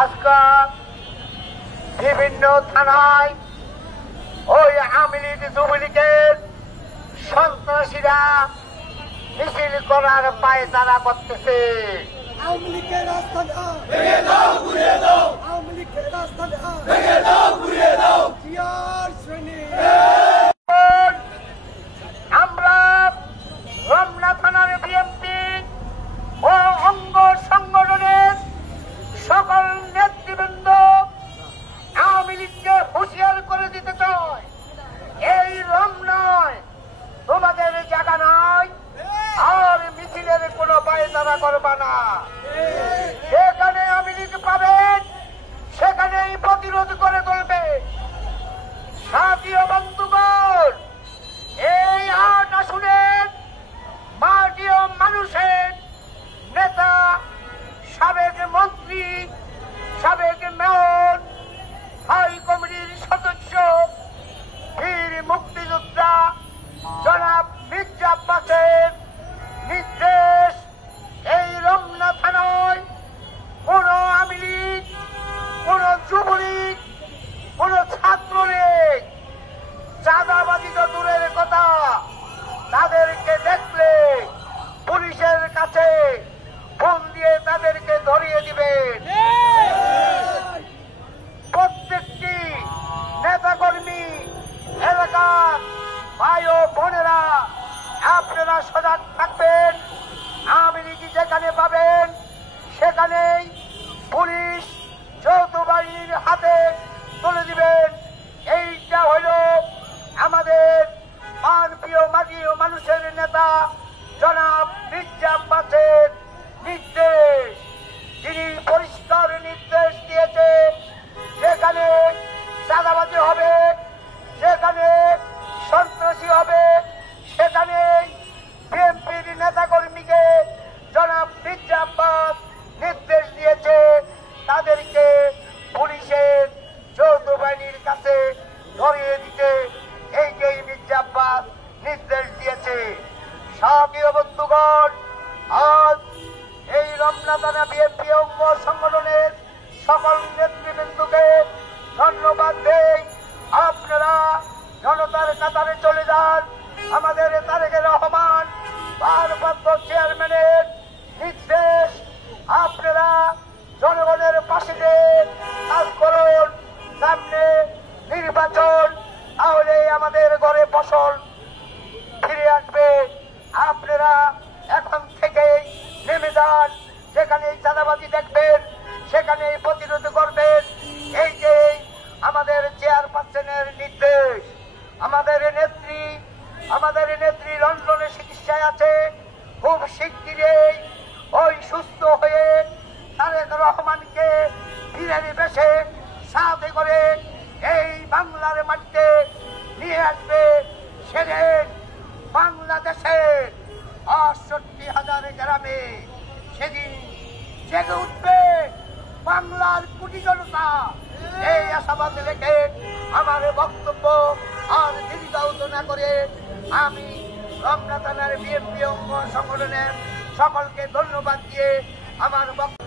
আজকাল বিভিন্ন থানায় ওই আওয়ামী লীগ যুবলীগের সন্ত্রাসীরা মিছিল করার পায়তারা করতেছে। আওয়ামী লীগের রাস্তাটা ভেঙে দাও, ঘুরিয়ে দাও। আওয়ামী লীগের রাস্তাটা ভেঙে দাও, ঘুরিয়ে দাও। জিয়ার সৈনিক আমরা রমনা থানার বিএনপি ও অঙ্গ সংগঠনের সকল নেতৃবৃন্দ আওয়ামী লীগকে হুঁশিয়ার করে দিতে চায়, এই রমনায় তোমাদের জায়গা নয়, আর মিছিলের কোনো পায়তারা করবা না। সেখানে আওয়ামী লীগ পাবেন, সেখানেই প্রতিরোধ করে তুলবে। সাথী ও বন্ধুগণ, এই ৮ আসনের মাটি ও মানুষের নেতা, সাবেক মন্ত্রী, সাবেক মেয়র, হাই কমিটির সদস্য, বীর মুক্তিযোদ্ধা জনাব মির্জা আব্বাসের নির্দেশ, এই রমনা থানায় কোন আওয়ামী লীগ, কোন যুবলীগ, কোন ছাত্রলীগ, চাঁদাবাজি তো দূরের কথা, তাদেরকে দেখলে পুলিশের কাছে ফোন দিয়ে তাদেরকে ধরিয়ে দিবেন। প্রত্যেকটি নেতাকর্মী, এলাকার ভাই ও বোনেরা, আপনারা সজাগ থাকবেন। আওয়ামী লীগ যেখানে পাবেন সেখানেই পুলিশ যৌথ বাহিনীর হাতে তুলে দিবেন। এইটা হইল আমাদের প্রিয় মাটি ও মানুষের নেতা জনাব মির্জা আব্বাসের নির্দেশ। তিনি পরিষ্কার নির্দেশ দিয়েছে, যেখানে চাঁদাবাজি হবে, যেখানে সন্ত্রাসী হবে, সেখানে বিএনপির নেতাকর্মীকে জনাব মির্জা আব্বাস নির্দেশ দিয়েছে তাদেরকে পুলিশের যৌথ বাহিনীর কাছে ধরিয়ে দিতে। এই যে মির্জা আব্বাস নির্দেশ দিয়েছে। সাথী ও বন্ধুগণ, আজ এই রমনা থানা বিএনপি অঙ্গ সংগঠনের সকল নেতৃবৃন্দকে ধন্যবাদ দেই। আপনারা জনতার কাতারে চলে যান। আমাদের তারেক রহমান ভারপ্রাপ্ত চেয়ারম্যানের নির্দেশ, আপনারা জনগণের পাশে কাজ করুন। সামনে নির্বাচন, তাহলে আমাদের ঘরে ফসল ফিরে আসবে। আপনারা এখন থেকেই নেমে যান, যেখানে চাঁদাবাজি দেখবেন সেখানেই প্রতিরোধ করবেন। এই যে আমাদের চেয়ারপারসনের নির্দেশ। আমাদের নেত্রী লন্ডনে চিকিৎসায় আছে, খুব শিগগিরই ওই সুস্থ হয়ে তারেক রহমানকে ফিরে বেশে সাথে করে এই বাংলার মাটিতে নিয়ে আসবে। সেদিন বাংলাদেশের ৬৮,০০০ গ্রামে সেদিন জেগে উঠবে বাংলার কোটি জনতা। এই আশাবাদ রেখে আমার বক্তব্য আর দীর্ঘায়িত না করে আমি রমনা থানার বিএনপি অঙ্গ সংগঠনের সকলকে ধন্যবাদ দিয়ে আমার বক্তব্য